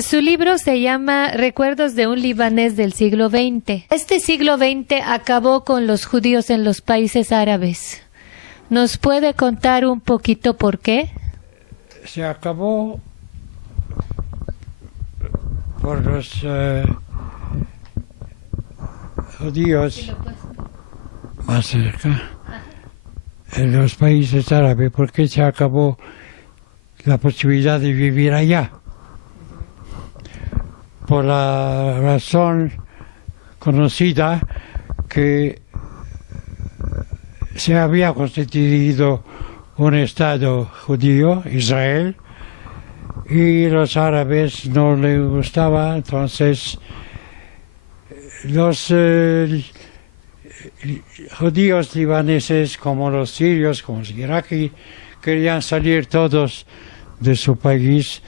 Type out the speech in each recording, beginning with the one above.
Su libro se llama Recuerdos de un libanés del siglo XX. Este siglo XX acabó con los judíos en los países árabes. ¿Nos puede contar un poquito por qué? Se acabó por los judíos más cerca, en los países árabes, porque se acabó la posibilidad de vivir allá. Por la razón conocida que se había constituido un Estado judío, Israel, y los árabes no les gustaba, entonces los judíos libaneses, como los sirios, como los iraquíes, querían salir todos de su país,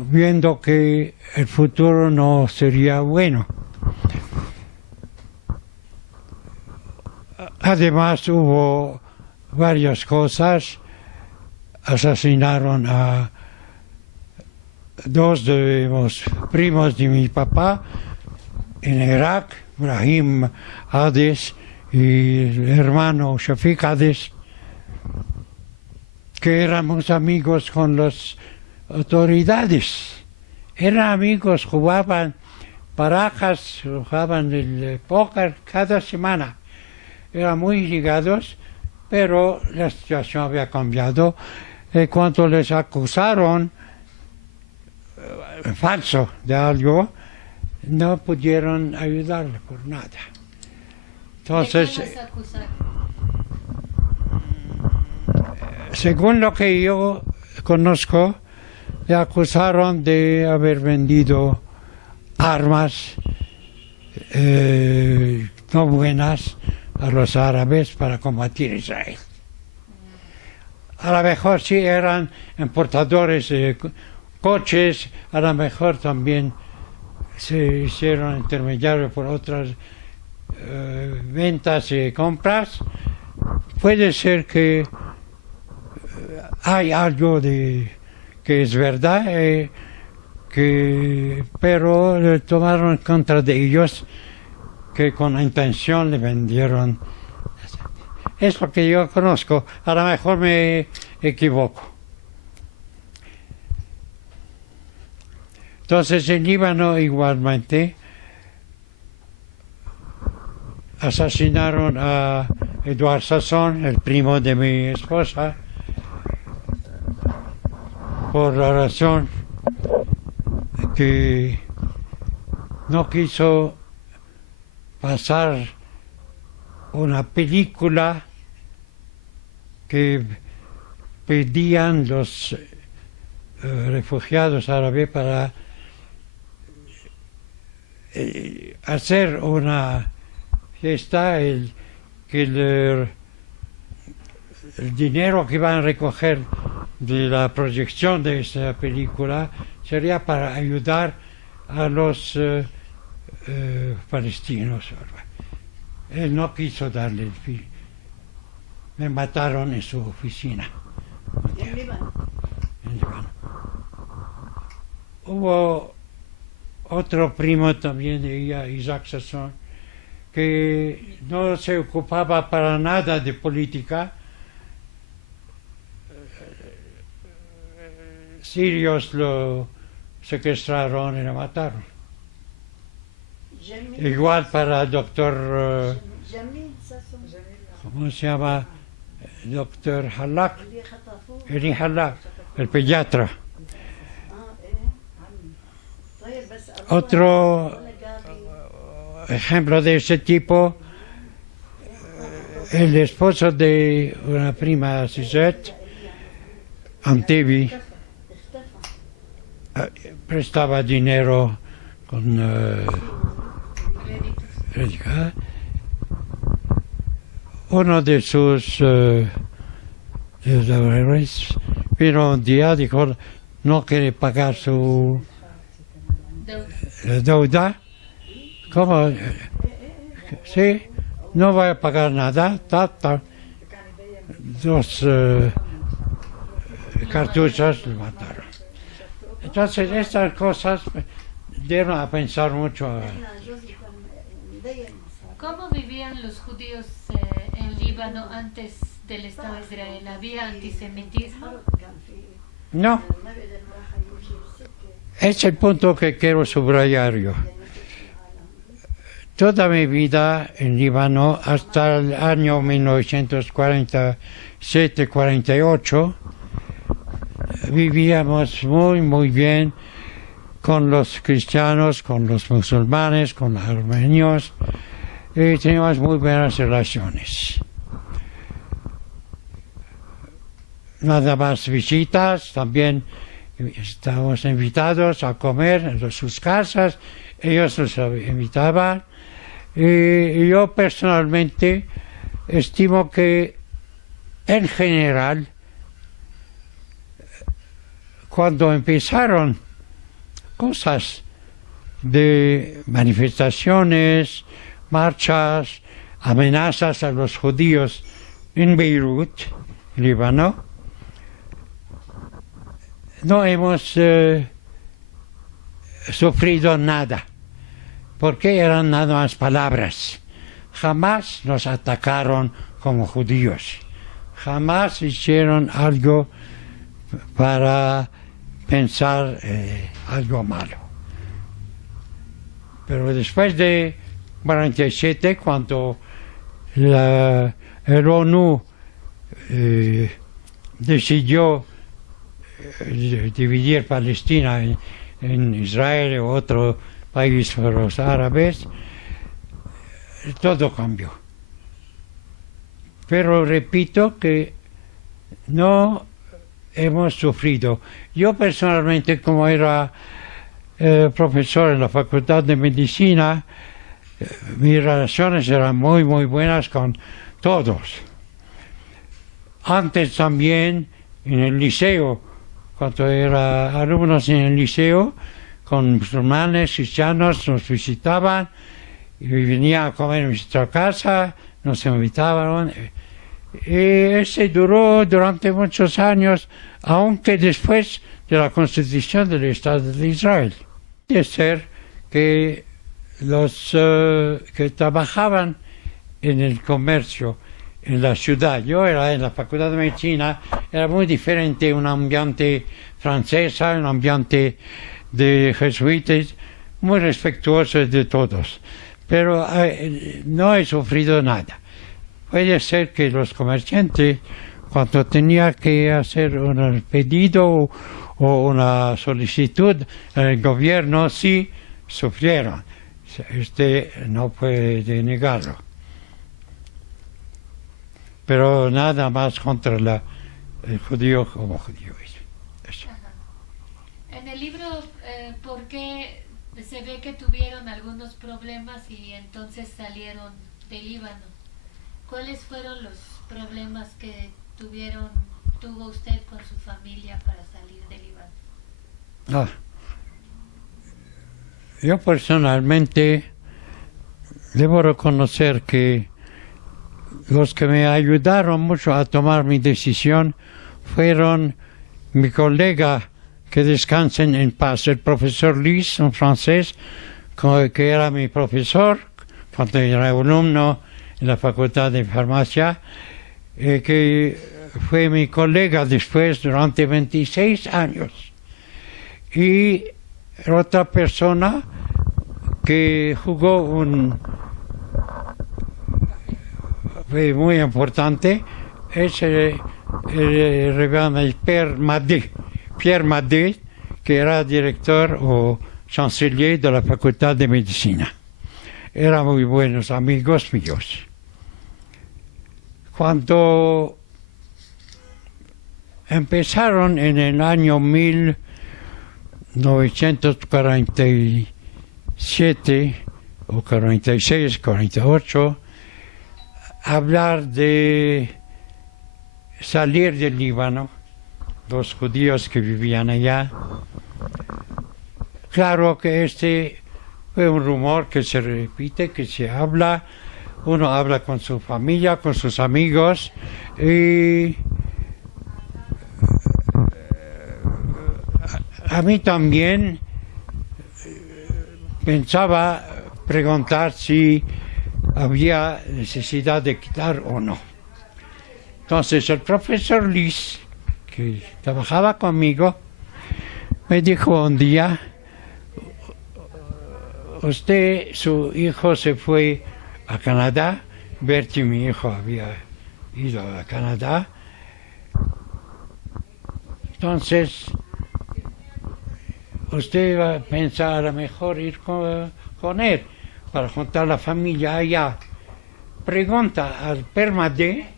viendo que el futuro no sería bueno. Además hubo varias cosas. Asesinaron a dos de los primos de mi papá en Irak, Ibrahim Hades y el hermano Shafiq Hades, que éramos amigos con las autoridades. Eran amigos, jugaban barajas, jugaban el póker cada semana. Eran muy ligados, pero la situación había cambiado. Cuando les acusaron falso de algo, no pudieron ayudarle por nada. Entonces, ¿de qué les acusaron? Según lo que yo conozco, le acusaron de haber vendido armas no buenas a los árabes para combatir a Israel. A lo mejor sí eran importadores de coches, a lo mejor también se hicieron intermediarios por otras ventas y compras. Puede ser que hay algo de que es verdad, pero le tomaron en contra de ellos, que con la intención le vendieron. Es lo que yo conozco, a lo mejor me equivoco. Entonces en Líbano igualmente asesinaron a Eduard Sasson, el primo de mi esposa, por la razón que no quiso pasar una película que pedían los refugiados árabes para hacer una fiesta, que el dinero que van a recoger de la proyección de esa película sería para ayudar a los palestinos. Él no quiso darle el fin. Me mataron en su oficina. ¿En Líbano? En Líbano. Hubo otro primo también de ella, Isaac Sasson, que no se ocupaba para nada de política. Sirios lo secuestraron y lo mataron. Igual para el doctor, ¿cómo se llama? Doctor Halak, Eli Halak, el pediatra. Otro ejemplo de ese tipo, el esposo de una prima Suzette, Antebi, prestaba dinero con predicar. Uno de sus vino un día, dijo, no quiere pagar su deuda. ¿Cómo? Sí, no voy a pagar nada. Dos cartuchos lo mataron. Entonces estas cosas dieron a pensar mucho. ¿Cómo vivían los judíos en Líbano antes del Estado de Israel? ¿Había antisemitismo? No. Es el punto que quiero subrayar yo. Toda mi vida en Líbano, hasta el año 1947-48, vivíamos muy bien con los cristianos, con los musulmanes, con los armenios, y teníamos muy buenas relaciones. Nada más visitas, también estábamos invitados a comer en sus casas, ellos nos invitaban, y yo personalmente estimo que en general, cuando empezaron cosas de manifestaciones, marchas, amenazas a los judíos en Beirut, Líbano, no hemos sufrido nada, porque eran nada más palabras. Jamás nos atacaron como judíos, jamás hicieron algo para pensar algo malo. Pero después de 47, cuando el ONU decidió dividir Palestina en Israel y otro país por los árabes, todo cambió. Pero repito que no hemos sufrido. Yo personalmente, como era profesor en la Facultad de Medicina, mis relaciones eran muy buenas con todos. Antes también en el liceo, cuando era alumnos en el liceo, con musulmanes, cristianos, nos visitaban y venían a comer en nuestra casa, nos invitaban. Y ese duró durante muchos años, aunque después de la constitución del Estado de Israel. Puede ser que los que trabajaban en el comercio en la ciudad, yo era en la Facultad de Medicina, era muy diferente, un ambiente francés, un ambiente de jesuitas, muy respetuoso de todos, pero no he sufrido nada. Puede ser que los comerciantes, cuando tenía que hacer un pedido o una solicitud al gobierno, sí sufrieron. No puede negarlo. Pero nada más contra el judío como judío. Eso. En el libro, ¿por qué se ve que tuvieron algunos problemas y entonces salieron de Líbano? ¿Cuáles fueron los problemas que tuvo usted con su familia para salir de Líbano? Yo personalmente debo reconocer que los que me ayudaron mucho a tomar mi decisión fueron mi colega, que descansen en paz, el profesor Luis, un francés, que era mi profesor cuando era alumno en la Facultad de Farmacia, que fue mi colega después durante 26 años. Y otra persona que jugó fue muy importante es el reverendo Pierre Madé, que era director o chancelier de la Facultad de Medicina. Eran muy buenos amigos míos. Cuando empezaron en el año 1947 o 46, 48, hablar de salir del Líbano, los judíos que vivían allá. Claro que este fue un rumor que se repite, que se habla, uno habla con su familia, con sus amigos, y a mí también pensaba preguntar si había necesidad de quitar o no. Entonces el profesor Liz, que trabajaba conmigo, me dijo un día: usted, su hijo se fue a Canadá. Bertie, mi hijo, había ido a Canadá. Entonces, usted va a pensar a mejor ir con él para juntar la familia allá. Pregunta al Permadé,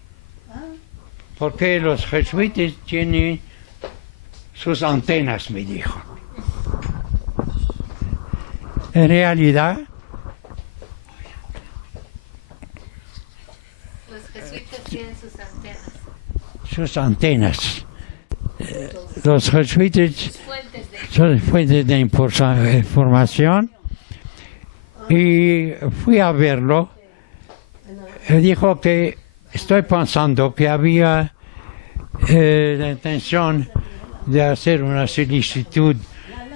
porque los jesuitas tienen sus antenas, me dijo. En realidad, los jesuitas tienen sus antenas. Sus antenas. Los jesuitas son fuentes de información, y fui a verlo. Él dijo que estoy pensando que había la intención de hacer una solicitud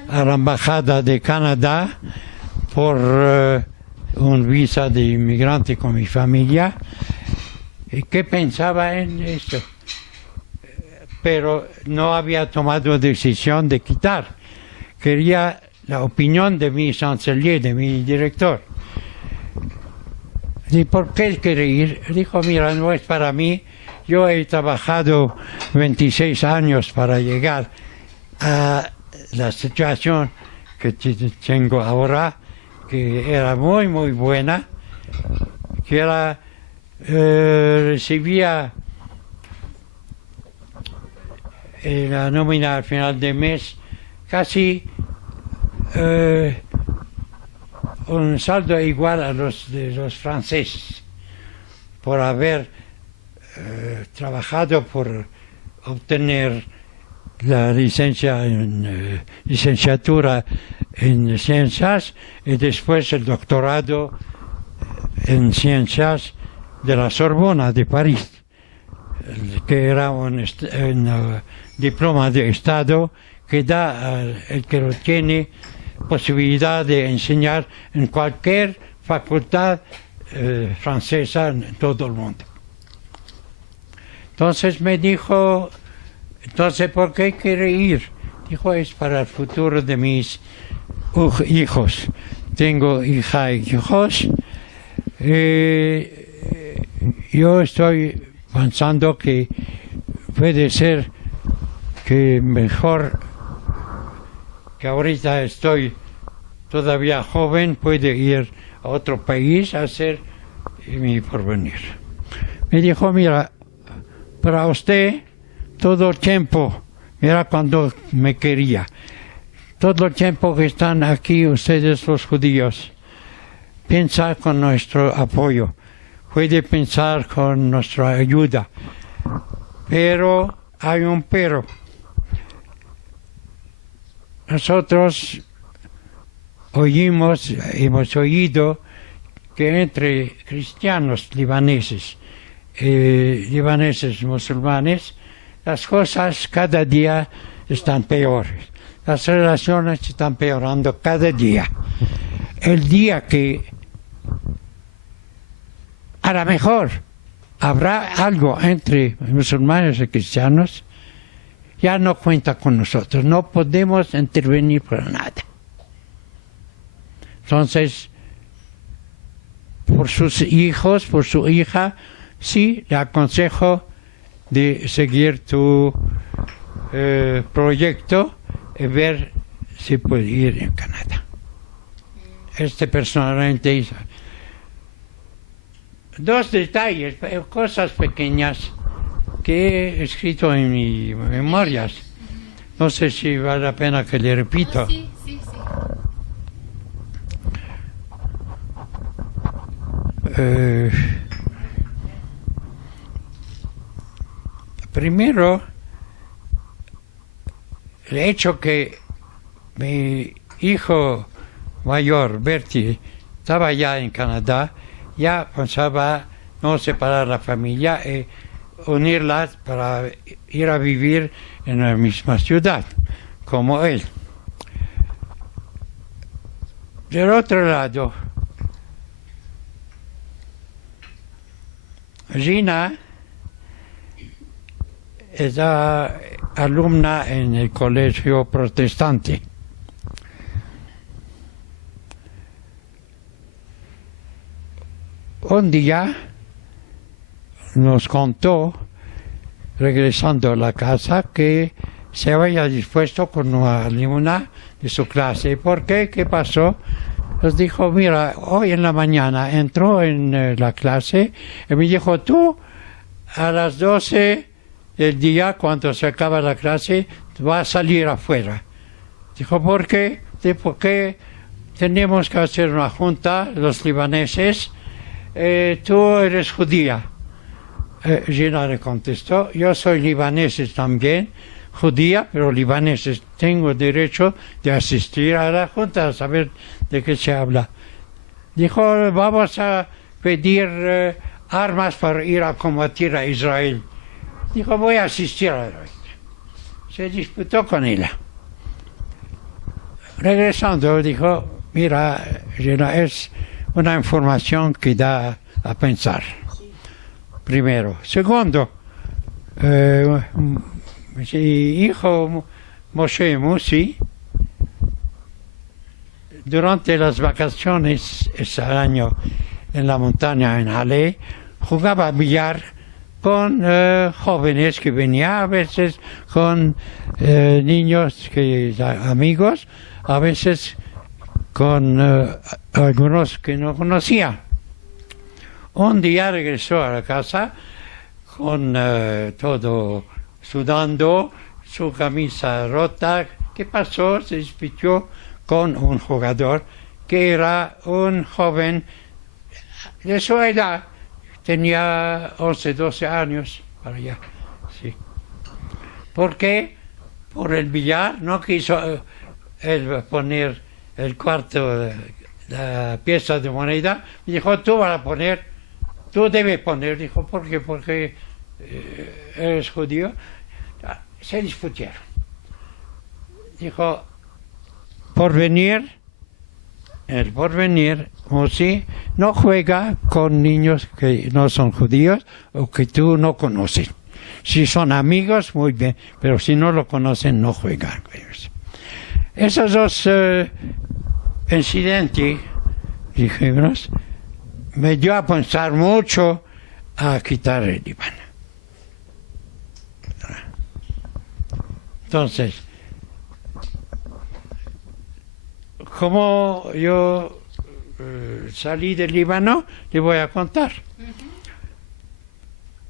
a la Embajada de Canadá por un visa de inmigrante con mi familia, y que pensaba en esto, pero no había tomado decisión de quitar. Quería la opinión de mi chancelier, de mi director. ¿Y por qué quiere ir? Dijo: mira, no es para mí. Yo he trabajado 26 años para llegar a la situación que tengo ahora, que era muy, muy buena, que era, recibía la nómina al final de mes casi un saldo igual a los de los franceses, por haber trabajado por obtener la licenciatura en ciencias y después el doctorado en ciencias de la Sorbona de París, que era un diploma de Estado que da el que lo tiene posibilidad de enseñar en cualquier facultad francesa en todo el mundo. Entonces me dijo: entonces, ¿por qué quiere ir? Dijo: es para el futuro de mis hijos. Tengo hija y hijos. Yo estoy pensando que puede ser que mejor, que ahorita estoy todavía joven, puede ir a otro país a hacer mi porvenir. Me dijo: mira, para usted todo el tiempo, mira cuando me quería, todo el tiempo que están aquí ustedes los judíos, piensa con nuestro apoyo, puede pensar con nuestra ayuda, pero hay un pero. Nosotros hemos oído que entre cristianos libaneses musulmanes, las cosas cada día están peores. Las relaciones están empeorando cada día. El día que a lo mejor habrá algo entre musulmanes y cristianos, ya no cuenta con nosotros, no podemos intervenir para nada. Entonces, por sus hijos, por su hija, sí, le aconsejo de seguir tu proyecto y ver si puede ir en Canadá. Personalmente hizo dos detalles, cosas pequeñas que he escrito en mis memorias. No sé si vale la pena que le repito. Sí, sí, sí. primero, el hecho que mi hijo mayor, Bertie, estaba ya en Canadá, ya pensaba no separar la familia y unirlas para ir a vivir en la misma ciudad, como él. Del otro lado, Gina era alumna en el colegio protestante. Un día nos contó, regresando a la casa, que se había dispuesto con una alumna de su clase. ¿Por qué? ¿Qué pasó? Nos dijo, mira, hoy en la mañana entró en la clase y me dijo, tú a las 12 del día, cuando se acaba la clase, vas a salir afuera. Dijo, ¿por qué? Porque tenemos que hacer una junta, los libaneses. Tú eres judía. Gina le contestó, yo soy libanesa también, judía, pero libanesa. Tengo derecho de asistir a la junta, a saber de qué se habla. Dijo, vamos a pedir armas para ir a combatir a Israel. Dijo, voy a asistir a la. Se disputó con ella. Regresando, dijo, mira, Gina, es una información que da a pensar. Primero. Segundo, mi hijo Moshe Musi, durante las vacaciones ese año en la montaña en Halle, jugaba billar con jóvenes que venían, a veces con niños amigos, a veces con algunos que no conocía. Un día regresó a la casa con todo sudando, su camisa rota. ¿Qué pasó? Se disputó con un jugador que era un joven de su edad, tenía 11, 12 años para allá. Sí. ¿Por qué? Por el billar no quiso él poner el cuarto, la pieza de moneda. Me dijo, tú vas a poner, tú debes poner. Dijo, ¿por qué? Porque eres judío. Se disputieron. Dijo, el porvenir, o sí, no juega con niños que no son judíos o que tú no conoces. Si son amigos, muy bien, pero si no lo conocen, no juegan con ellos. Esos dos incidentes, dijimos, me dio a pensar mucho a quitar el Líbano. Entonces, como yo salí del Líbano, le voy a contar.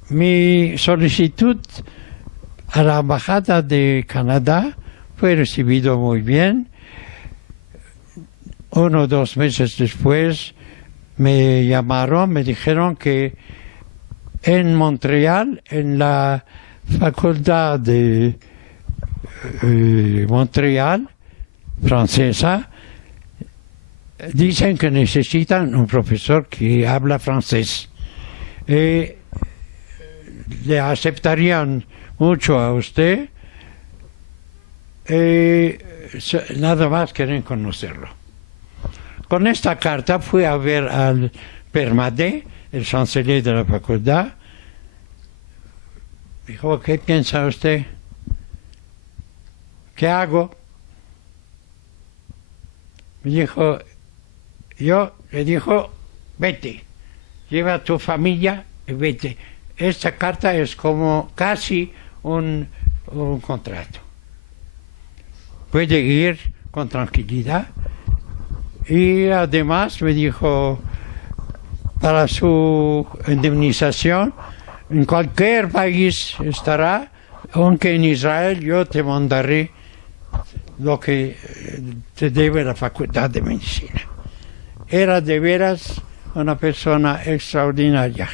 Mi solicitud a la Embajada de Canadá fue recibido muy bien. 1 o 2 meses después me llamaron, me dijeron que en Montreal, en la Facultad de Montreal, francesa, dicen que necesitan un profesor que habla francés. Le aceptarían mucho a usted, nada más quieren conocerlo. Con esta carta fui a ver al Permadé, el chancelier de la facultad. Dijo, ¿qué piensa usted? ¿Qué hago? Me dijo, le dijo, vete, lleva a tu familia y vete. Esta carta es como casi un contrato. Puede ir con tranquilidad. Y además me dijo, para su indemnización, en cualquier país estará, aunque en Israel yo te mandaré lo que te debe la Facultad de Medicina. Era de veras una persona extraordinaria.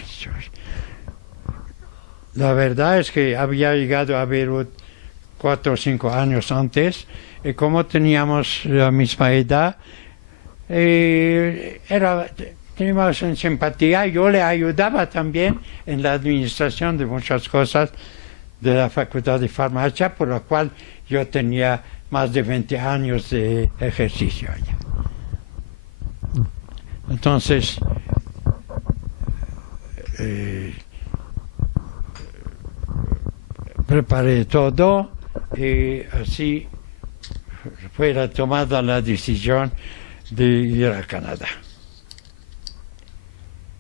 La verdad es que había llegado a Beirut 4 o 5 años antes, y como teníamos la misma edad, teníamos en simpatía. Yo le ayudaba también en la administración de muchas cosas de la Facultad de Farmacia, por lo cual yo tenía más de 20 años de ejercicio allá. Entonces, preparé todo y así fue tomada la decisión de ir a Canadá.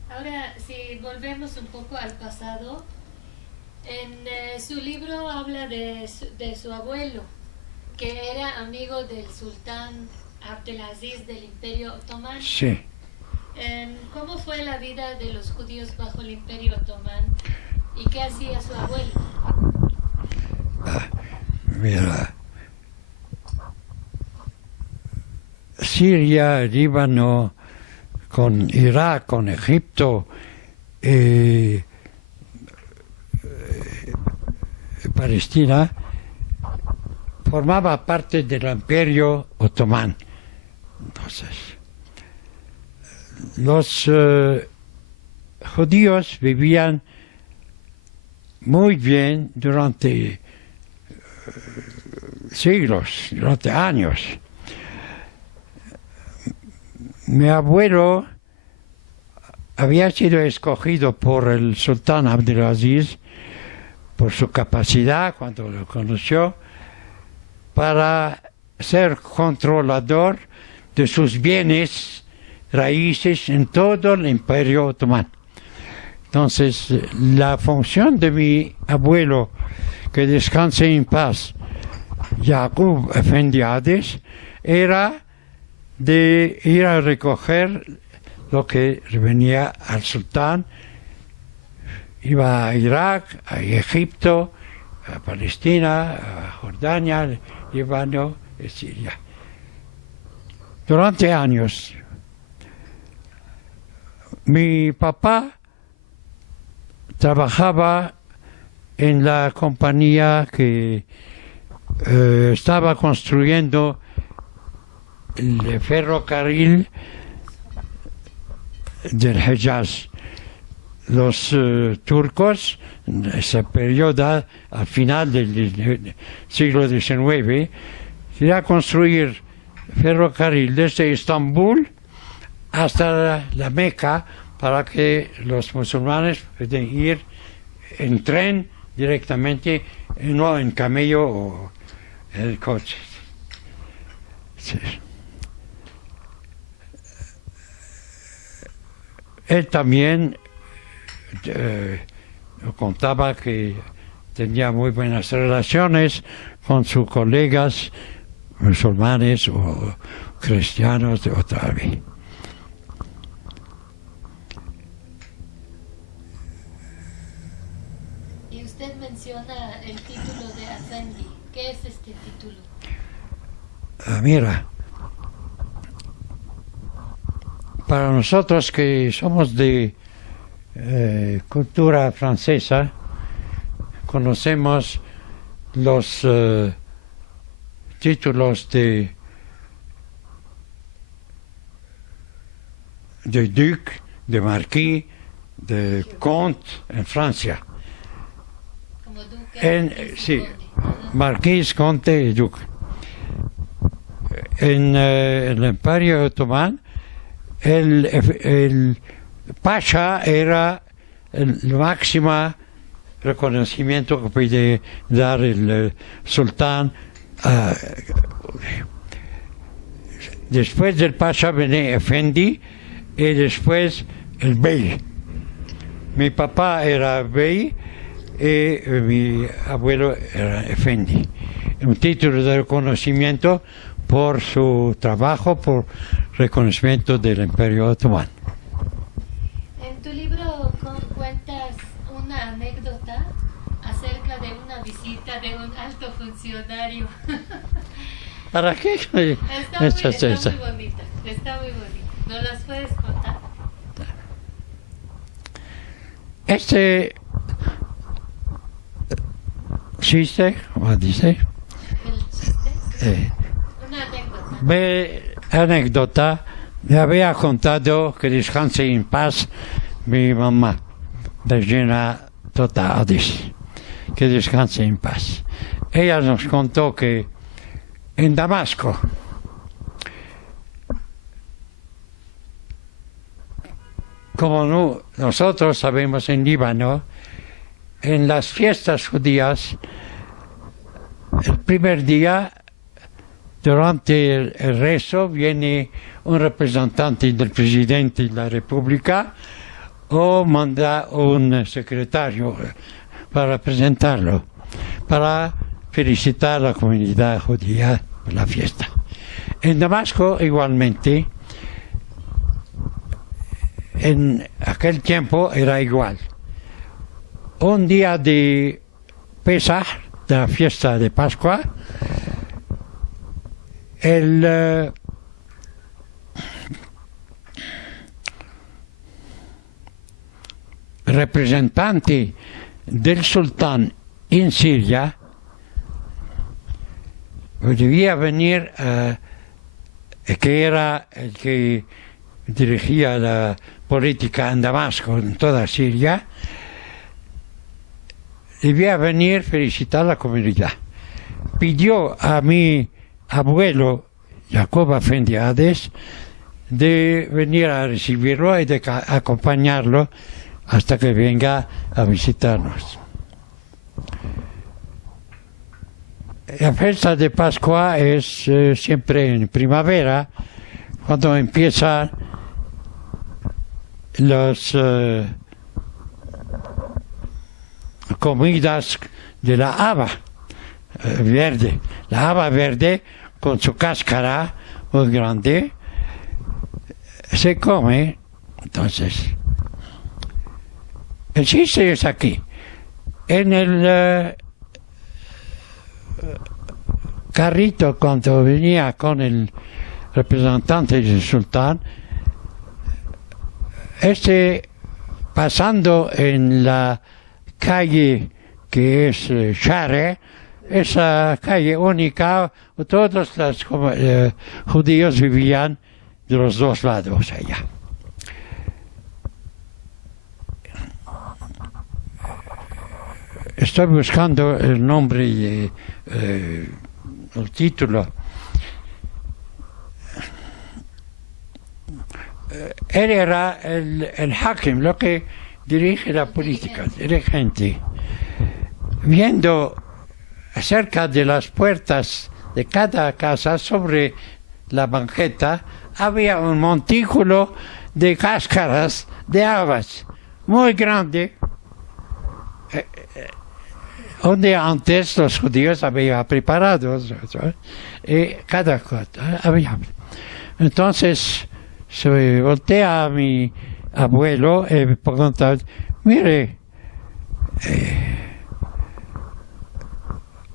Ahora, si volvemos un poco al pasado, en su libro habla de su abuelo, que era amigo del sultán Abdelaziz del Imperio Otomano. Sí. ¿Cómo fue la vida de los judíos bajo el Imperio Otomano y qué hacía su abuelo? Mira, Siria, Líbano, con Irak, con Egipto, Palestina, formaba parte del Imperio Otomano. Entonces, los judíos vivían muy bien durante siglos, durante años. Mi abuelo había sido escogido por el sultán Abdelaziz por su capacidad, cuando lo conoció, para ser controlador de sus bienes raíces en todo el Imperio Otomano. Entonces, la función de mi abuelo, que descanse en paz, Yaqub Efendi Ades, era de ir a recoger lo que venía al sultán. Iba a Irak, a Egipto, a Palestina, a Jordania, Líbano y Siria. Durante años, mi papá trabajaba en la compañía que estaba construyendo el ferrocarril del Hejaz. Los turcos, en ese periodo, al final del siglo XIX, iban a construir ferrocarril desde Estambul hasta la Meca para que los musulmanes puedan ir en tren directamente, no en camello o en coche. Sí. Él también contaba que tenía muy buenas relaciones con sus colegas musulmanes o cristianos de otra vez. Y usted menciona el título de Efendi. ¿Qué es este título? Mira, para nosotros que somos de cultura francesa, conocemos los títulos de duc, de marquis, de comte en Francia. Como duque. Sí, marquis, conde y duque. En el Imperio Otomano, el Pasha era el máximo reconocimiento que puede dar el sultán. Después del Pasha venía Efendi y después el Bey. Mi papá era Bey y mi abuelo era Efendi. Un título de reconocimiento por su trabajo, por reconocimiento del Imperio Otomano. En tu libro cuentas una anécdota acerca de una visita de un alto funcionario. ¿Para qué? Está muy bonita, está muy bonita. ¿No las puedes contar? Este chiste, ¿cómo dice? Una anécdota. Anécdota, me había contado que descanse en paz mi mamá, Regina Totadis, que descanse en paz. Ella nos contó que en Damasco, como nosotros sabemos en Líbano, en las fiestas judías, el primer día, durante el rezo, viene un representante del presidente de la República o manda un secretario para presentarlo, para felicitar a la comunidad judía por la fiesta. En Damasco, igualmente, en aquel tiempo era igual. Un día de Pesaj, de la fiesta de Pascua, el representante del sultán en Siria debía venir, que era el que dirigía la política en Damasco, en toda Siria, debía venir a felicitar a la comunidad. Pidió a mi abuelo, Jacob Afendi Hades, de venir a recibirlo y de acompañarlo hasta que venga a visitarnos. La fiesta de Pascua es siempre en primavera, cuando empiezan las comidas de la haba verde. La haba verde, con su cáscara muy grande, se come. Entonces, el chiste es aquí. En el carrito, cuando venía con el representante del sultán, pasando en la calle que es Share, esa calle única, todos los judíos vivían de los dos lados allá. Estoy buscando el nombre y el título. Él era el hakim, lo que dirige la política, dirigente. Viendo cerca de las puertas de cada casa, sobre la banqueta, había un montículo de cáscaras de habas muy grande, donde antes los judíos habían preparado cada cosa. Entonces se voltea a mi abuelo y me pregunta: mire,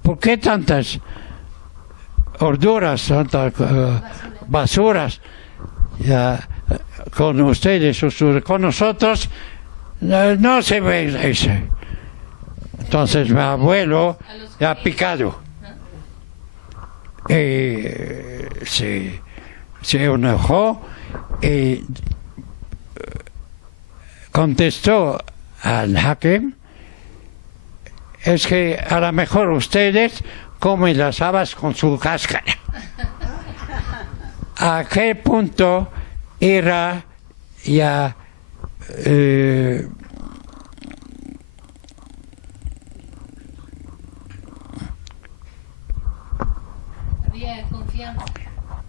¿por qué tantas orduras, tantas basuras con ustedes? Con nosotros no se ve eso. Entonces mi abuelo ha picado. Se enojó y contestó al hakim: es que a lo mejor ustedes comen las habas con su cáscara. ¿A qué punto era ya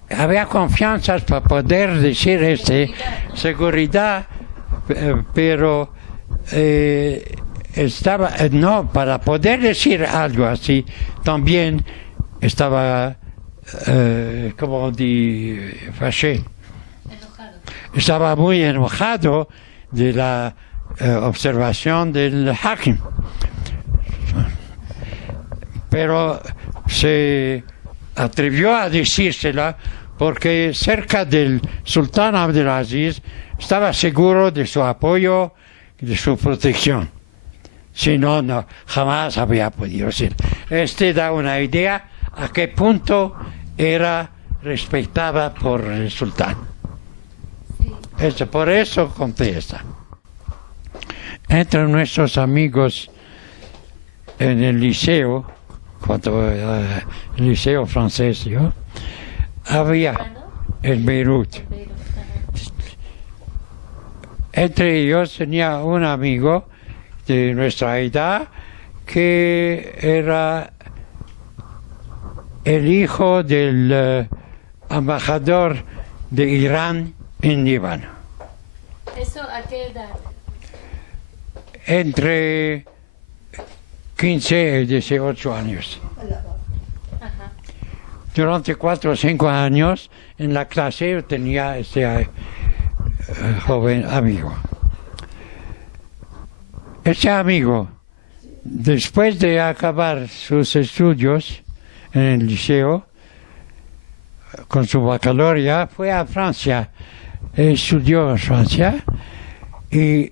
había confianza para poder decir seguridad, pero estaba, no, para poder decir algo así, también estaba, como fâché. Estaba muy enojado de la observación del hakim. Pero se atrevió a decírsela porque cerca del sultán Abdelaziz estaba seguro de su apoyo de su protección. Si no, no, jamás había podido ser. Este da una idea a qué punto era respetada por el sultán. Por eso contesta. Entre nuestros amigos en el liceo, el liceo francés, ¿yo? Había en Beirut. Entre ellos tenía un amigo de nuestra edad que era el hijo del embajador de Irán en Líbano. ¿Eso a qué edad? Entre 15 y 18 años. Ajá. Durante 4 o 5 años en la clase tenía este joven amigo. Ese amigo, después de acabar sus estudios en el liceo, con su baccalaureat, fue a Francia, estudió en Francia y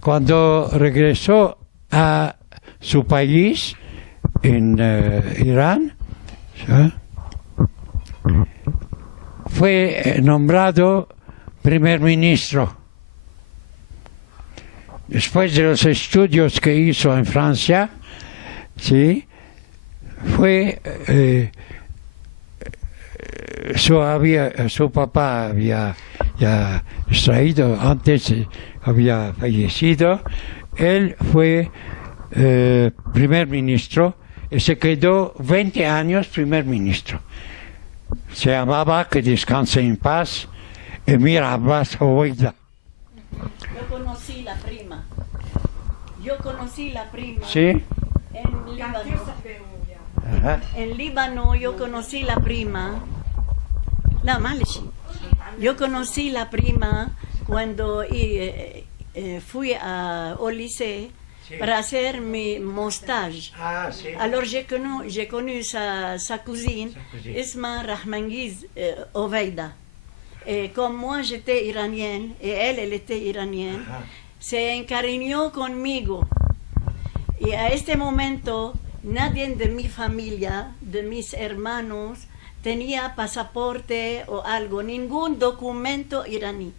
cuando regresó a su país, en Irán, fue nombrado primer ministro. Después de los estudios que hizo en Francia, sí, fue su papá había ya extraído, antes había fallecido. Él fue primer ministro y se quedó 20 años primer ministro. Se llamaba, que descanse en paz, Emir Abbas Hoveyda. Yo conocí la prima. ¿Sí? En Líbano. Ajá. En Líbano yo conocí la prima. No, معلش. Yo conocí la prima cuando fui au lycée para hacer mi montage. Ah, sí. Alors j'ai connu sa cousine, Isma Rahmangiz Oveida. Comme moi j'étais iranienne et elle était iranienne, se encariñó conmigo. Y a este momento nadie de mi familia, de mis hermanos, tenía pasaporte o algo, ningún documento iraní.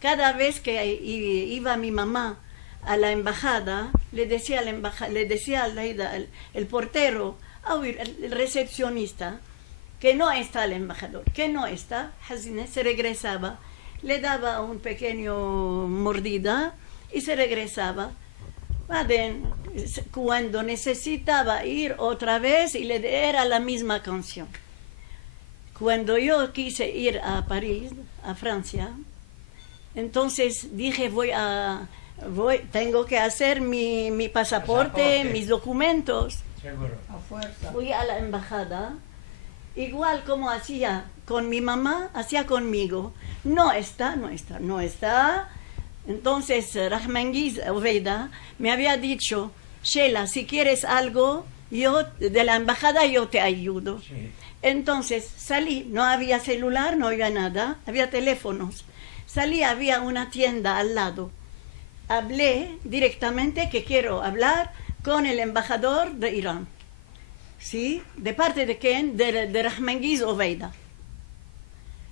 Cada vez que iba mi mamá a la embajada, le decía el portero, el recepcionista, que no está el embajador, que no está. Hazine se regresaba, le daba un pequeño mordida y se regresaba. Cuando necesitaba ir otra vez, y era la misma canción. Cuando yo quise ir a París, a Francia, entonces dije, tengo que hacer mi pasaporte, mis documentos. Seguro. Fui a la embajada, igual como hacía con mi mamá, hacía conmigo. No está. Entonces Rahmangiz Oveida me había dicho, Sheila, si quieres algo, yo de la embajada yo te ayudo. Sí. Entonces salí, no había celular, no había nada, había teléfonos. Salí, había una tienda al lado. Hablé directamente que quiero hablar con el embajador de Irán. ¿Sí? ¿De parte de quién? De Rahmangiz Oveida.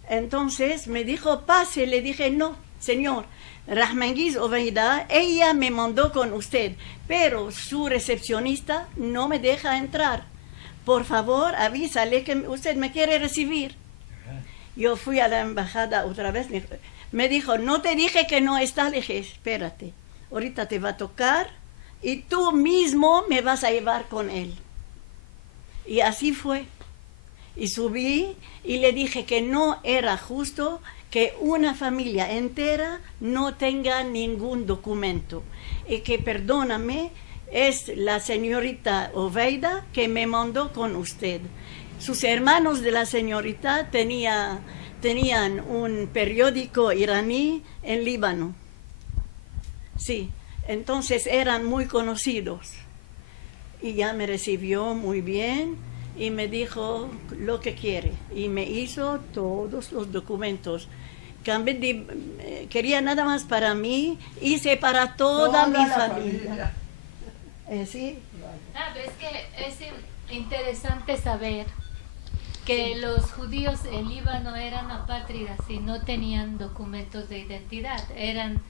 Entonces me dijo, pase. Le dije, no, señor, Rahmangiz Oveida, ella me mandó con usted, pero su recepcionista no me deja entrar. Por favor, avísale que usted me quiere recibir. Yo fui a la embajada otra vez. Me dijo, no te dije que no está. Le dije, espérate, ahorita te va a tocar y tú mismo me vas a llevar con él. Y así fue. Y subí y le dije que no era justo que una familia entera no tenga ningún documento. Y que, perdóname, es la señorita Oveida que me mandó con usted. Sus hermanos de la señorita tenían un periódico iraní en Líbano. Sí, entonces eran muy conocidos. Y ya me recibió muy bien y me dijo lo que quiere. Y me hizo todos los documentos. quería nada más para mí, hice para toda mi familia. ¿Sí? Es que es interesante saber que los judíos en Líbano eran apátridas y no tenían documentos de identidad. Eran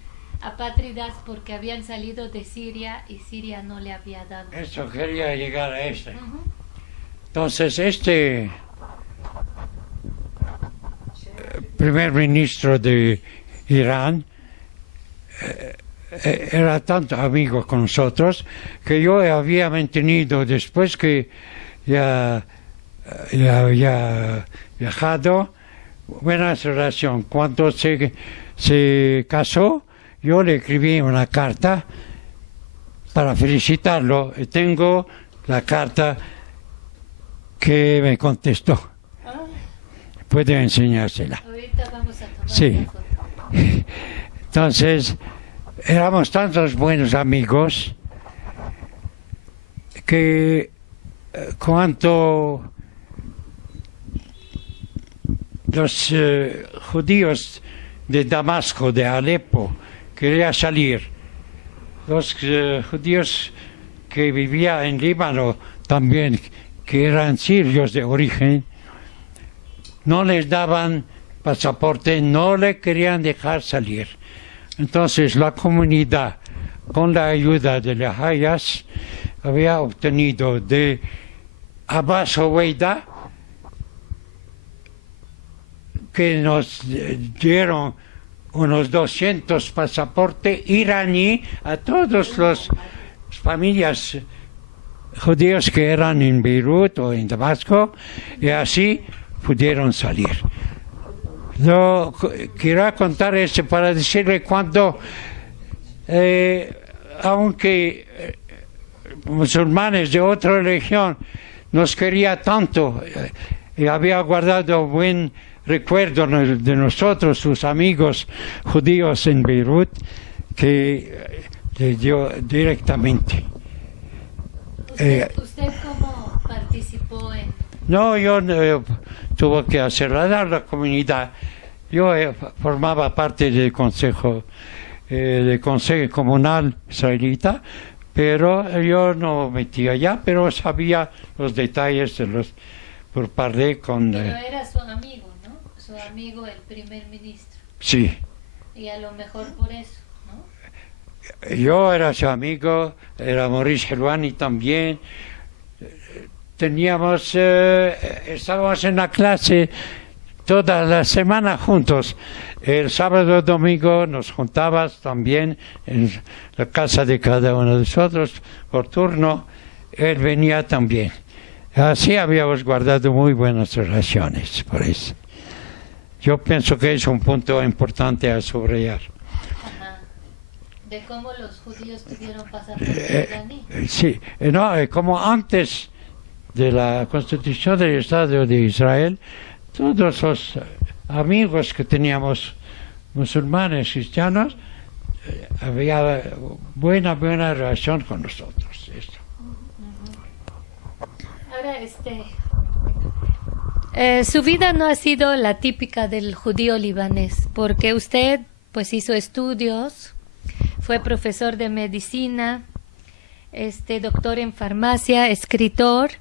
apátridas porque habían salido de Siria y Siria no le había dado. Eso quería llegar a este. Uh-huh. Entonces, este primer ministro de Irán era tanto amigo con nosotros que yo había mantenido, después que ya había viajado, buena relación. Cuando se casó, yo le escribí una carta para felicitarlo y tengo la carta que me contestó. Puedo enseñársela. Ahorita vamos a tomar Sí. una foto. Entonces, éramos tantos buenos amigos que cuando los judíos de Damasco, de Alepo, querían salir, los judíos que vivían en Líbano también, que eran sirios de origen, no les daban pasaporte, no le querían dejar salir. Entonces la comunidad, con la ayuda de las Hayas, había obtenido de Abbas Howeida, que nos dieron unos 200 pasaportes iraní a todas las familias judíos que eran en Beirut o en Damasco, y así pudieron salir. Yo quiero contar esto para decirle cuando, aunque musulmanes de otra religión nos quería tanto y había guardado buen recuerdo de nosotros, sus amigos judíos en Beirut, que le dio directamente. ¿Usted cómo participó en...? No, yo tuve que hacerla a la comunidad. Yo formaba parte del consejo comunal israelita, pero yo no metía allá, pero sabía los detalles de los por parler con. Pero era su amigo, ¿no? Su amigo, el primer ministro. Sí. Y a lo mejor por eso, ¿no? Yo era su amigo, era Maurice Helwani también. Teníamos, estábamos en la clase toda la semana juntos. El sábado y domingo nos juntábamos también en la casa de cada uno de nosotros por turno. Él venía también. Así habíamos guardado muy buenas relaciones, por eso. Yo pienso que es un punto importante a subrayar. Ajá. De cómo los judíos tuvieron pasaporte iraní. Sí, no, como antes de la constitución del Estado de Israel, todos los amigos que teníamos, musulmanes, cristianos, había buena relación con nosotros. Esto. Ahora, su vida no ha sido la típica del judío libanés, porque usted pues hizo estudios, fue profesor de medicina, doctor en farmacia, escritor,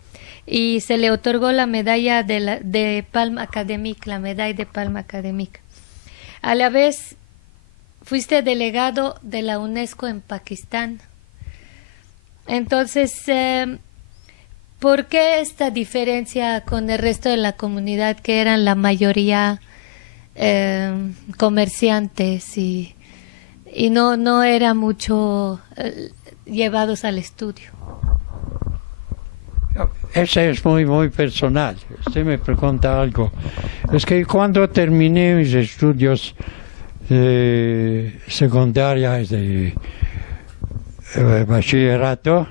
y se le otorgó la medalla de Palme Académique, la medalla de Palme Académique. A la vez, fuiste delegado de la UNESCO en Pakistán. Entonces, ¿por qué esta diferencia con el resto de la comunidad, que eran la mayoría comerciantes y no era mucho llevados al estudio? Ese es muy personal. Usted me pregunta algo. Es que cuando terminé mis estudios secundarios de bachillerato,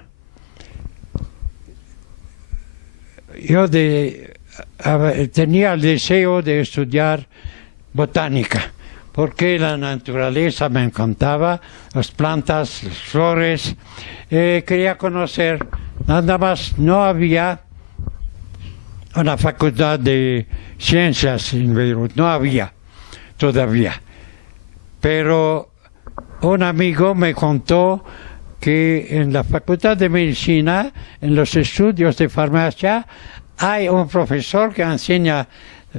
yo tenía el deseo de estudiar botánica, porque la naturaleza me encantaba, las plantas, las flores, quería conocer. Nada más no había una facultad de ciencias en Beirut, no había. todavía. Pero un amigo me contó que en la Facultad de Medicina, en los estudios de farmacia, hay un profesor que enseña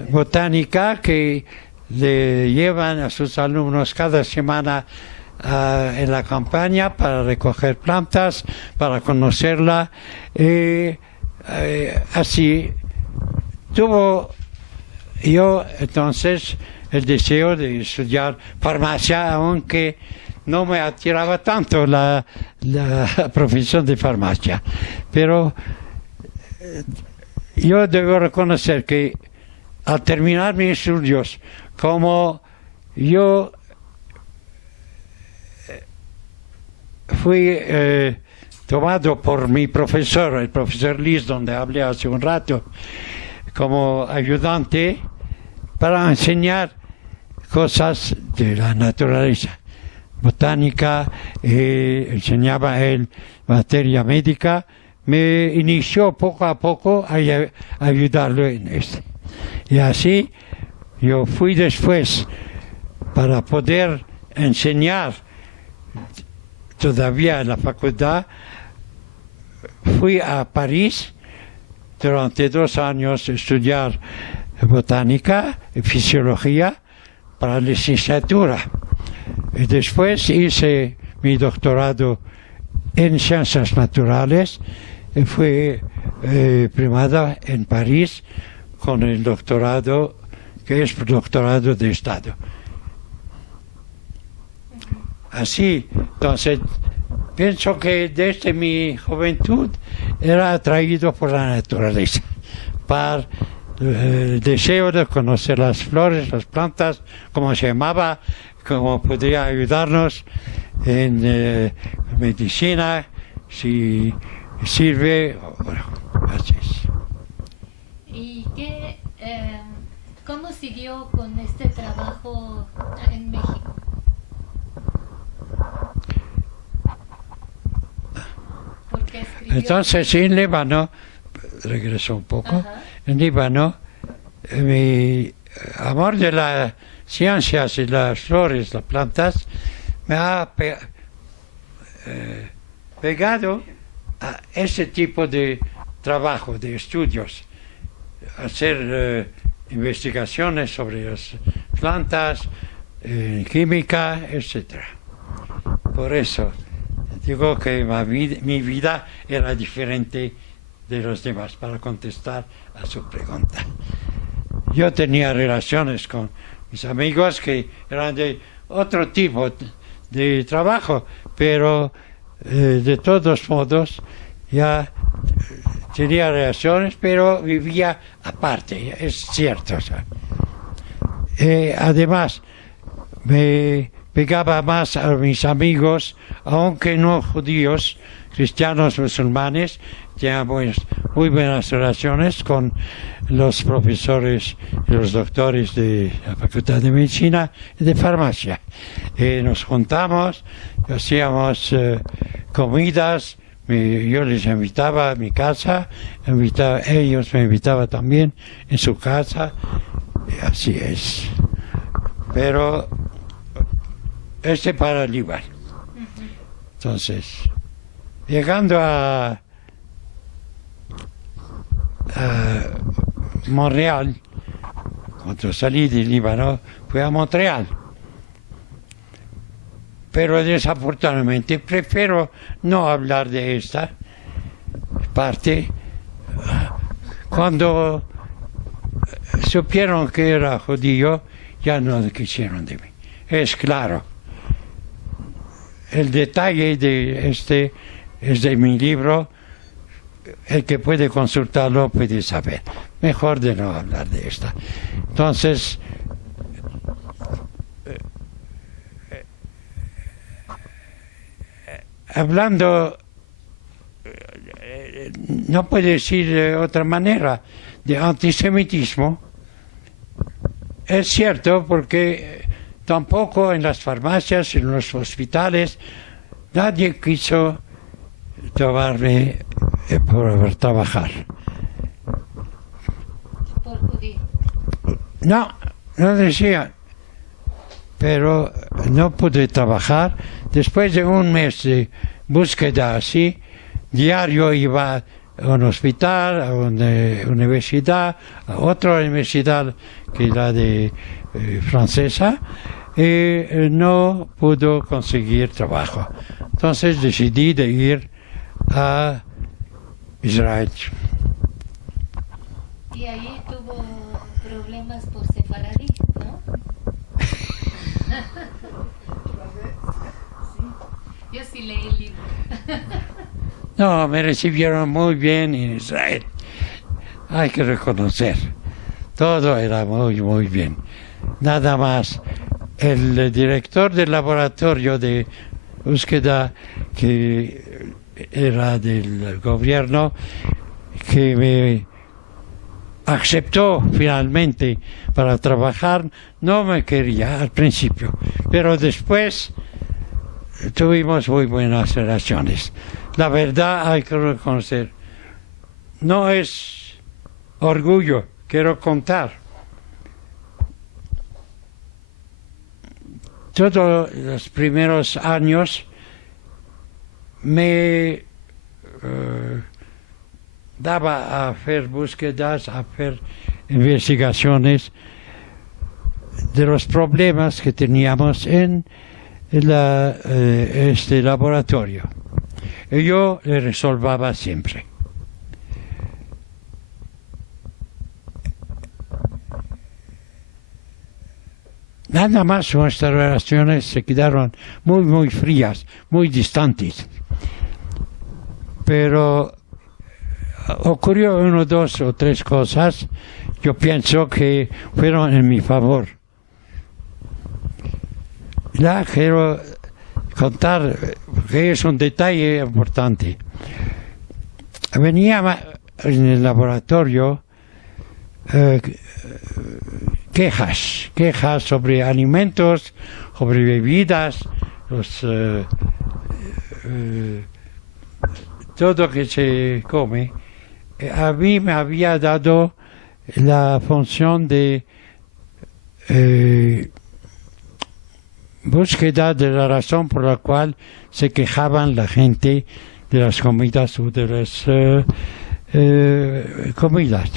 botánica, que le llevan a sus alumnos cada semana en la campaña para recoger plantas, para conocerla. Así tuvo yo entonces el deseo de estudiar farmacia, aunque no me atiraba tanto la profesión de farmacia. Pero yo debo reconocer que al terminar mis estudios, como yo fui tomado por mi profesor, el profesor Liz, donde hablé hace un rato, como ayudante para enseñar cosas de la naturaleza, botánica, enseñaba él materia médica, me inició poco a poco a ayudarlo en esto. Y así yo fui después, para poder enseñar todavía en la facultad, fui a París durante 2 años a estudiar botánica y fisiología para la licenciatura. Y después hice mi doctorado en ciencias naturales y fui primada en París con el doctorado, que es doctorado de Estado. Así, entonces, pienso que desde mi juventud era atraído por la naturaleza, para el deseo de conocer las flores, las plantas, cómo se llamaba, cómo podría ayudarnos en medicina, si sirve, bueno, así es. ¿Y cómo siguió con este trabajo en México? Entonces en Líbano, regreso un poco, Ajá. En Líbano, mi amor de las ciencias y las flores, las plantas, me ha pegado a ese tipo de trabajo, de estudios, hacer investigaciones sobre las plantas, química, etc. Por eso digo que mi vida era diferente de los demás, para contestar a su pregunta. Yo tenía relaciones con mis amigos que eran de otro tipo de trabajo, pero de todos modos ya tenía relaciones, pero vivía aparte, es cierto. Además, me pegaba más a mis amigos, aunque no judíos, cristianos, musulmanes. Tenía muy buenas relaciones con los profesores y los doctores de la Facultad de Medicina y de Farmacia. Nos juntamos, hacíamos comidas, yo les invitaba a mi casa, ellos me invitaban también en su casa, y así es. Pero para el Líbano. Entonces, llegando a Montreal, cuando salí del Líbano, fui a Montreal. Pero desafortunadamente prefiero no hablar de esta parte. Cuando supieron que era judío, ya no quisieron de mí. Es claro. El detalle de este es de mi libro. El que puede consultarlo puede saber. Mejor de no hablar de esta. Entonces, hablando, no puede decir de otra manera, de antisemitismo. Es cierto, porque tampoco en las farmacias, en los hospitales, nadie quiso tomarme por trabajar. Por judío. No decían. pero no pude trabajar. Después de un mes de búsqueda así, diario iba a un hospital, a una universidad, a otra universidad que la de francesa, y no pudo conseguir trabajo. Entonces decidí de ir a Israel. Y ahí tuvo problemas por sefaradí, ¿no? Yo sí leí el libro. No, me recibieron muy bien en Israel. Hay que reconocer. Todo era muy, muy bien. Nada más, el director del laboratorio de búsqueda, que era del gobierno, que me aceptó finalmente para trabajar, no me quería al principio, pero después tuvimos muy buenas relaciones. La verdad hay que reconocer, no es orgullo, quiero contar. Todos los primeros años me daba a hacer búsquedas, a hacer investigaciones de los problemas que teníamos en este laboratorio. Y yo le resolvaba siempre. Nada más nuestras relaciones se quedaron muy, muy frías, muy distantes. Pero ocurrió uno, dos o tres cosas, yo pienso que fueron en mi favor. La quiero contar, porque es un detalle importante. Venía en el laboratorio quejas sobre alimentos, sobre bebidas, todo que se come. A mí me había dado la función de búsqueda de la razón por la cual se quejaban la gente de las comidas o de las comidas.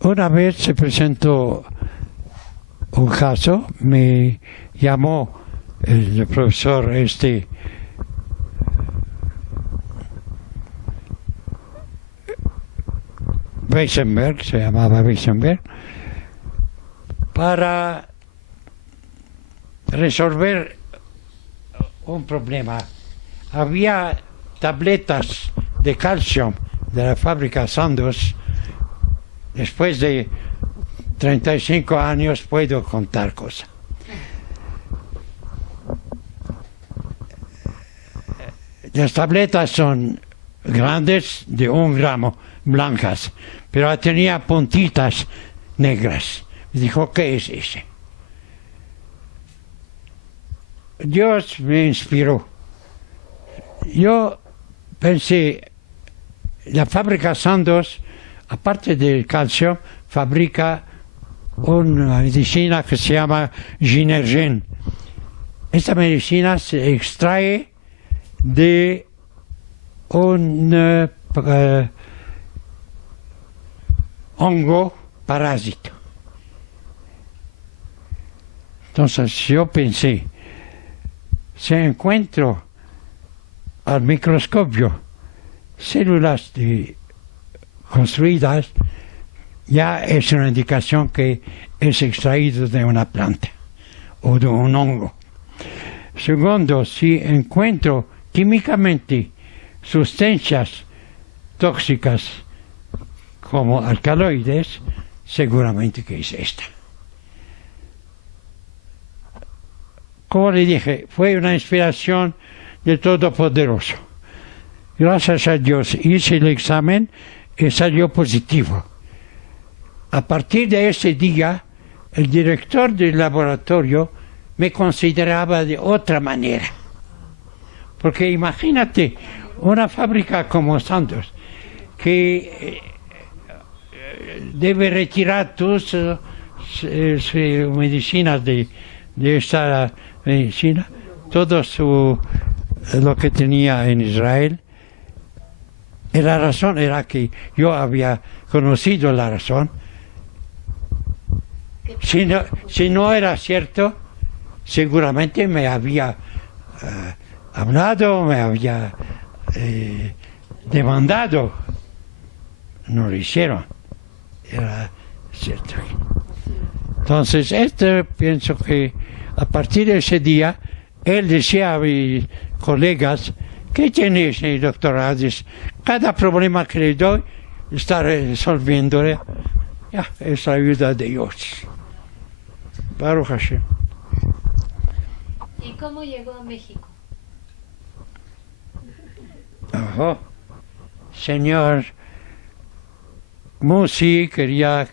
Una vez se presentó un caso, me llamó el profesor Weisenberg, se llamaba Weisenberg, para resolver un problema. Había tabletas de calcio de la fábrica Sandoz. Después de 35 años puedo contar cosas. Las tabletas son grandes, de 1 gramo, blancas, pero tenía puntitas negras. Me dijo, ¿qué es ese? Dios me inspiró. Yo pensé, la fábrica Sandoz, aparte del calcio, fabrica una medicina que se llama Ginergen. Esta medicina se extrae de un hongo parásito. Entonces yo pensé, si encuentro al microscopio células construidas, ya es una indicación que es extraído de una planta o de un hongo. Segundo, si encuentro químicamente sustancias tóxicas como alcaloides, seguramente que es esta. Como le dije, fue una inspiración del Todopoderoso. Gracias a Dios hice el examen y salió positivo. A partir de ese día, el director del laboratorio me consideraba de otra manera. Porque imagínate, una fábrica como Sandoz, que debe retirar tus medicinas de esta medicina, todo lo que tenía en Israel. Y la razón era que yo había conocido la razón. Si no era cierto, seguramente me había hablado, me había demandado. No lo hicieron. Era cierto. Entonces, pienso que a partir de ese día, él decía a mis colegas: ¿qué tiene ese doctorado? Cada problema que le doy, está resolviéndole. Ya, es la ayuda de Dios. Baruch Hashem. ¿Y cómo llegó a México? Señor Musi quería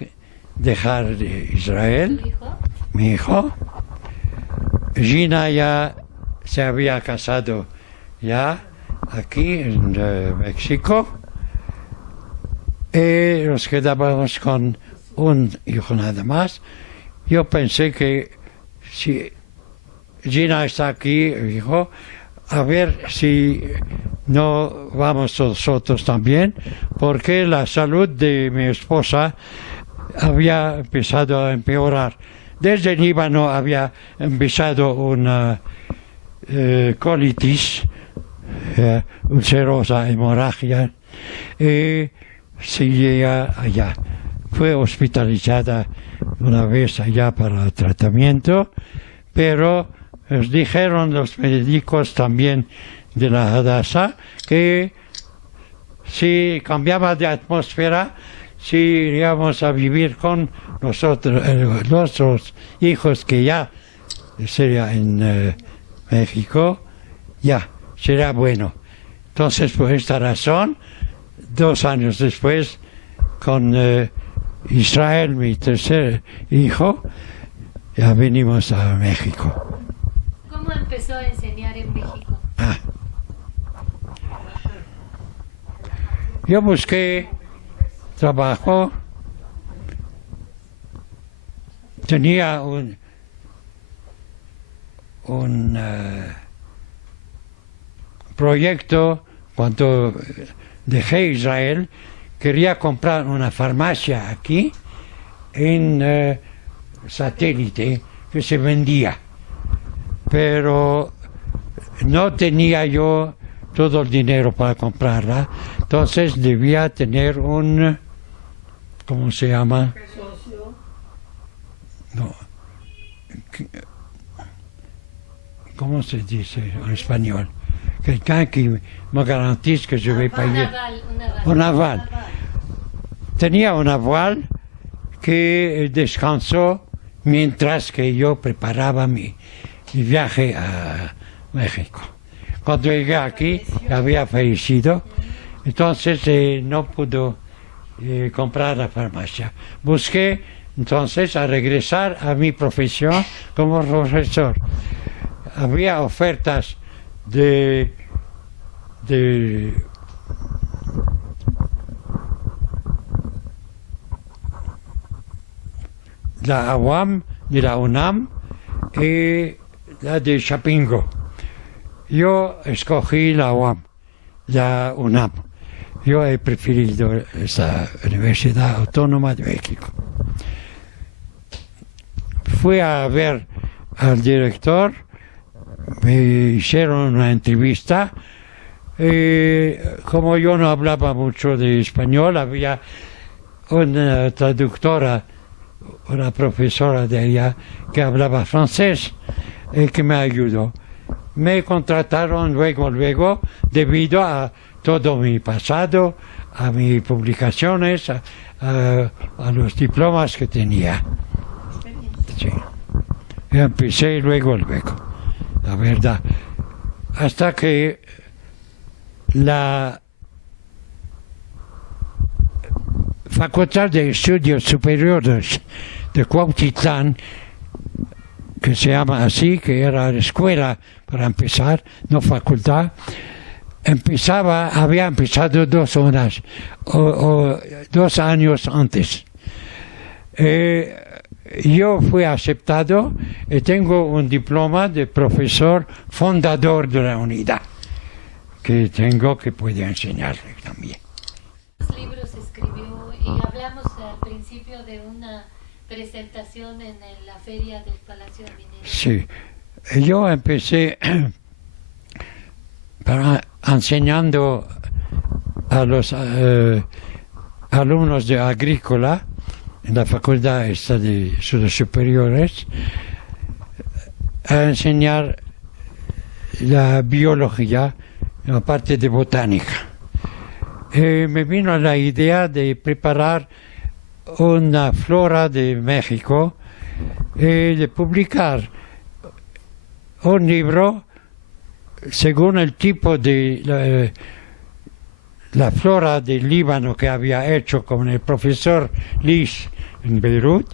dejar Israel. ¿Tu hijo? Mi hijo. Gina ya se había casado ya aquí en México. Y nos quedábamos con un hijo nada más. Yo pensé que si Gina está aquí, hijo, a ver si no vamos nosotros también, porque la salud de mi esposa había empezado a empeorar. Desde el Líbano había empezado una colitis ulcerosa, hemorragia, y seguía allá. Fue hospitalizada una vez allá para tratamiento, pero nos dijeron los médicos también de la Hadassah que si cambiaba de atmósfera, si iríamos a vivir con nosotros, nuestros hijos, que ya sería en México, ya será bueno. Entonces, por esta razón, 2 años después, con Israel, mi tercer hijo, ya venimos a México. ¿Cómo empezó a enseñar en México? Yo busqué trabajo, tenía un proyecto cuando dejé Israel. Quería comprar una farmacia aquí en satélite que se vendía, pero no tenía yo todo el dinero para comprarla, entonces debía tener un, ¿cómo se llama? No. ¿Cómo se dice en español? Quelqu'un que me garantice que je vais payer. Un aval. Tenía un aval que descansó mientras que yo preparaba mi viaje a México. Cuando llegué aquí, había fallecido, entonces no pudo comprar la farmacia. Busqué entonces a regresar a mi profesión como profesor. Había ofertas de la UAM, de la UNAM y la de Chapingo. Yo escogí la UAM, la UNAM. Yo he preferido esa Universidad Autónoma de México. Fui a ver al director, me hicieron una entrevista. Como yo no hablaba mucho de español, había una traductora, una profesora de allá que hablaba francés y que me ayudó. Me contrataron luego, debido a todo mi pasado, a mis publicaciones, a los diplomas que tenía. Sí. Y empecé luego, la verdad. Hasta que la Facultad de Estudios Superiores de Cuautitlán, que se llama así, que era la escuela para empezar, no facultad, había empezado 2 horas o 2 años antes. yo fui aceptado y tengo un diploma de profesor fundador de la unidad, que puedo enseñarle también. ¿Cuántos libros escribió? Y hablamos al principio de una presentación en la feria del Palacio de Minería. Sí, yo empecé enseñando a los alumnos de agrícola en la Facultad de Estudios Superiores a enseñar la biología, la parte de botánica. Me vino la idea de preparar una flora de México y de publicar un libro según el tipo de la flora del Líbano que había hecho con el profesor Lish en Beirut,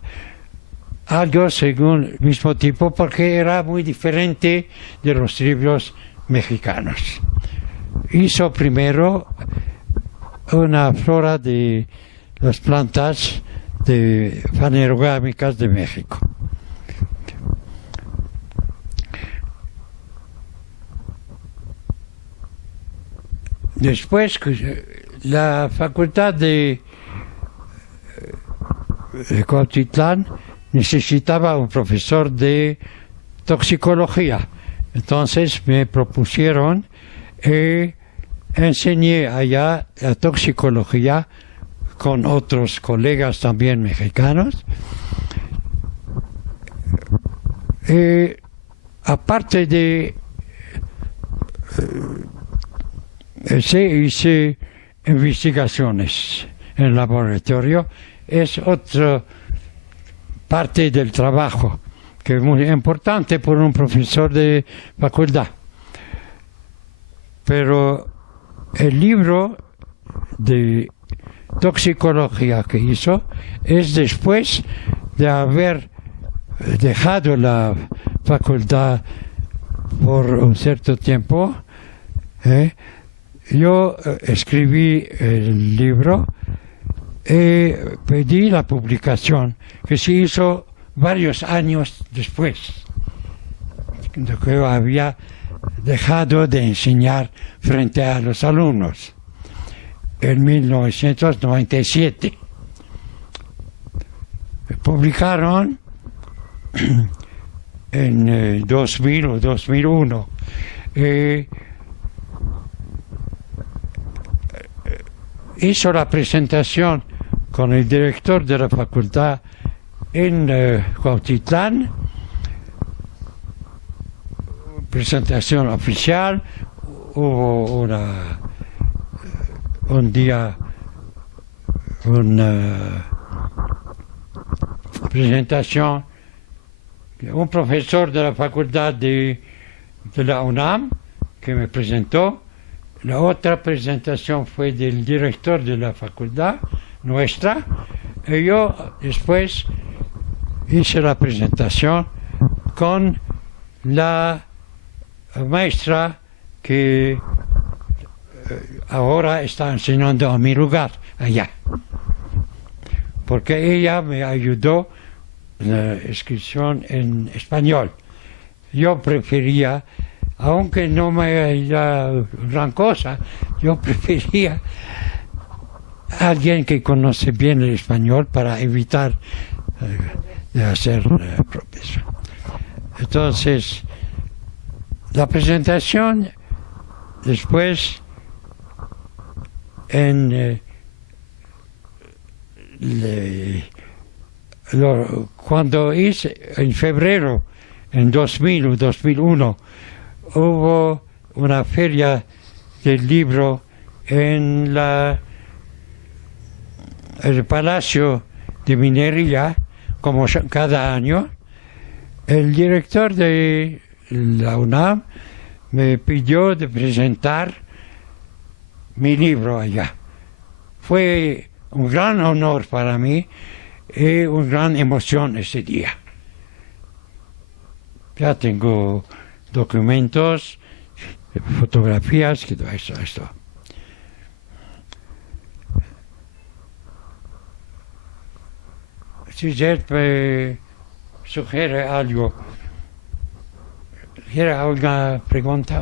algo según el mismo tipo, porque era muy diferente de los libros mexicanos. Hizo primero una flora de las plantas fanerogámicas de México. Después, la facultad de Cuautitlán necesitaba un profesor de toxicología. Entonces me propusieron y enseñé allá la toxicología con otros colegas también mexicanos. Aparte de hice investigaciones en el laboratorio, es otra parte del trabajo que es muy importante por un profesor de facultad. Pero el libro de toxicología que hizo es después de haber dejado la facultad por un cierto tiempo. Yo escribí el libro y pedí la publicación, que se hizo varios años después, de que yo había dejado de enseñar frente a los alumnos, en 1997. Publicaron en 2000 o 2001. Hizo la presentación con el director de la facultad en Cuautitlán, presentación oficial, hubo un día una presentación, un profesor de la facultad de la UNAM que me presentó. La otra presentación fue del director de la facultad nuestra, y yo después hice la presentación con la maestra que ahora está enseñando a mi lugar allá, porque ella me ayudó en la inscripción en español. Yo prefería, aunque no me haya gran cosa, yo prefería a alguien que conoce bien el español para evitar de hacer profesor. Entonces, la presentación después cuando hice en febrero en 2000 o 2001 hubo una feria del libro en el Palacio de Minería, como cada año. El director de la UNAM me pidió de presentar mi libro allá. Fue un gran honor para mí y una gran emoción ese día. Ya tengo documentos, fotografías, que todo esto. si Jet me sugiere algo. ¿Quiere una pregunta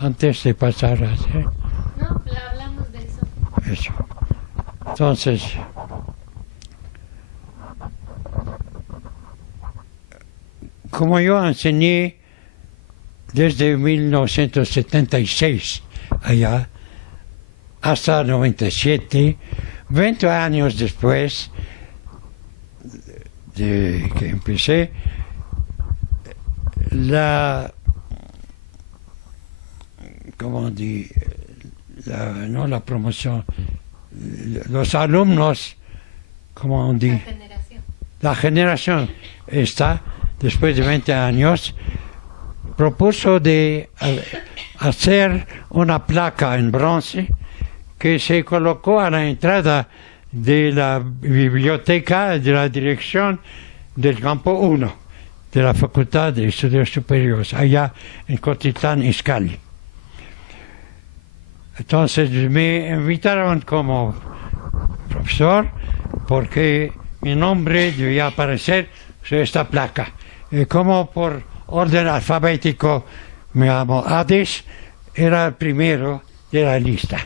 antes de pasar a hacer? No, hablamos de eso. Eso. Entonces, como yo enseñé desde 1976 allá hasta 97, 20 años después de que empecé, no la promoción, los alumnos, la generación está, después de 20 años, propuso de hacer una placa en bronce que se colocó a la entrada de la biblioteca de la dirección del campo 1 de la Facultad de Estudios Superiores, allá en Cotitlán, Izcalli. Entonces me invitaron como profesor porque mi nombre debía aparecer sobre esta placa. Y como por orden alfabético me llamo Hades, era el primero de la lista.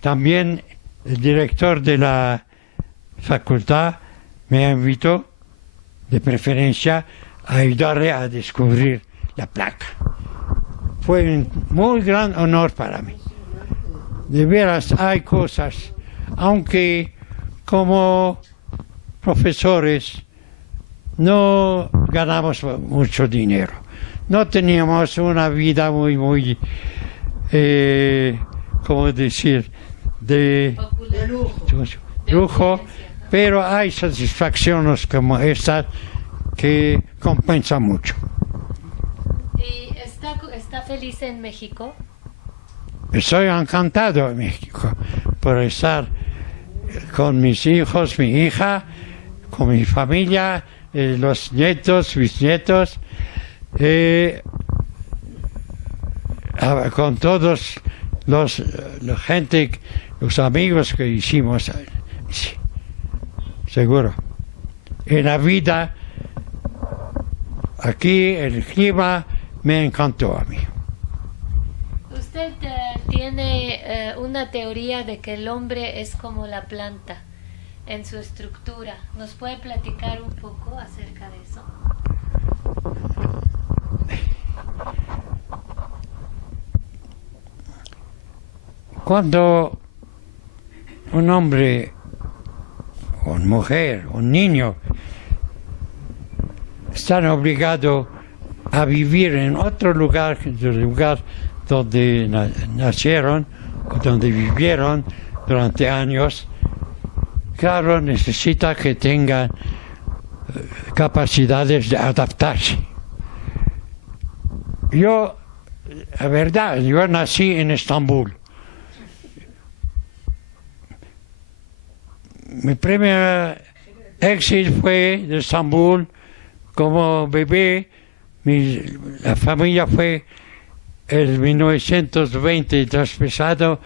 También el director de la facultad me invitó, de preferencia, a ayudarle a descubrir la placa. Fue un muy gran honor para mí. De veras hay cosas, aunque como profesores no ganamos mucho dinero. No teníamos una vida muy, ¿cómo decir?, de lujo, pero hay satisfacciones como estas que compensan mucho. ¿Y está feliz en México? Estoy encantado en México por estar con mis hijos, mi hija, con mi familia, los nietos, bisnietos, con todos los amigos que hicimos. Sí, seguro. En la vida, aquí el clima me encantó a mí. Usted tiene una teoría de que el hombre es como la planta en su estructura. ¿Nos puede platicar un poco acerca de eso? Cuando un hombre, una mujer, un niño están obligados a vivir en otro lugar, el lugar donde nacieron o donde vivieron durante años, claro, necesita que tengan capacidades de adaptarse. Yo, la verdad, yo nací en Estambul. Mi primer éxito fue de Estambul. Como bebé, la familia fue en 1920 traspasado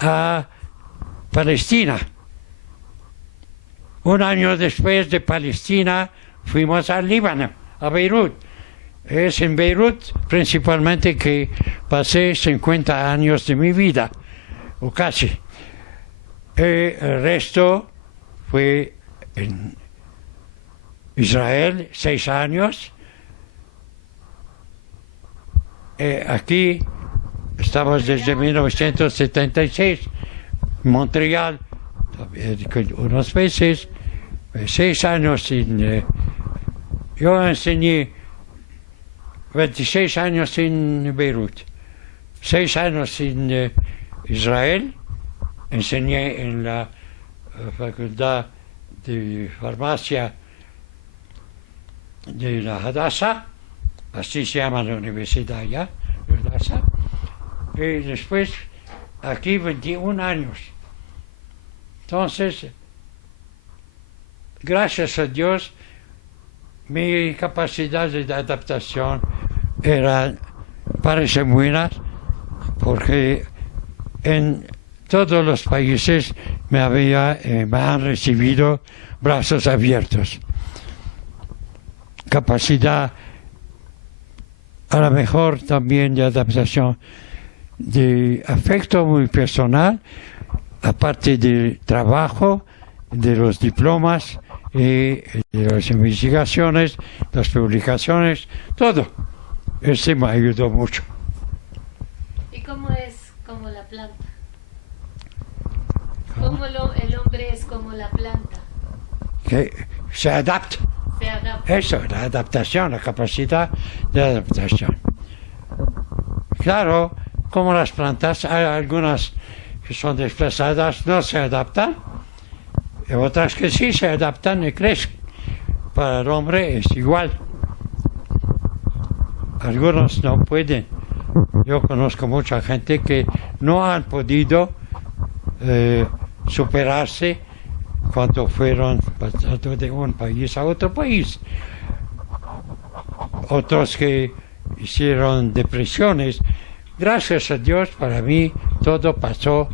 a Palestina. Un año después de Palestina fuimos al Líbano, a Beirut. Es en Beirut principalmente que pasé 50 años de mi vida, o casi. El resto fue en Israel, 6 años. Aquí estamos desde 1976, en Montreal, unos meses, 6 años yo enseñé 26 años en Beirut, 6 años en Israel, enseñé en la Facultad de Farmacia de la Hadassah, así se llama la universidad ya, Hadassah, y después aquí 21 años. Entonces, gracias a Dios, mi capacidad de adaptación parece buena, porque en todos los países me han recibido brazos abiertos. Capacidad, a lo mejor también de adaptación, de afecto muy personal, aparte del trabajo, de los diplomas, y de las investigaciones, las publicaciones, todo. Este me ayudó mucho. ¿Y cómo es como la planta? ¿Cómo el hombre es como la planta? Que se adapta. Se adapta. Eso, la adaptación, la capacidad de adaptación. Claro, como las plantas, hay algunas que son desplazadas, no se adaptan, y otras que sí se adaptan y crecen. Para el hombre es igual. Algunos no pueden. Yo conozco mucha gente que no han podido superarse cuando fueron pasando de un país a otro país. Otros que hicieron depresiones. Gracias a Dios, para mí todo pasó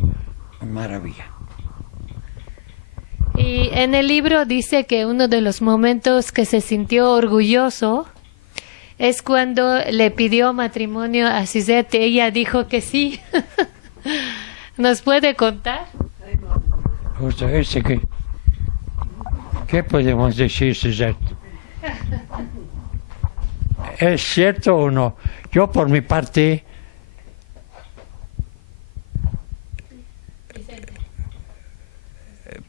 maravilla. Y en el libro dice que uno de los momentos que se sintió orgulloso es cuando le pidió matrimonio a Suzette. Ella dijo que sí. ¿Nos puede contar? O sea, ¿qué podemos decir, Suzette? ¿Es cierto o no? Yo, por mi parte,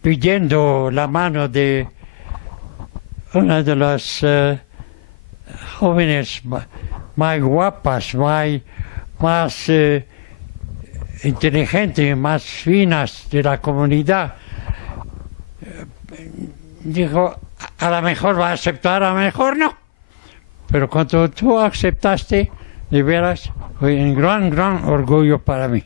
pidiendo la mano de una de las jóvenes más guapas, más inteligentes, más finas de la comunidad, dijo, a lo mejor va a aceptar, a lo mejor no. Pero cuando tú aceptaste, de veras, fue un gran orgullo para mí.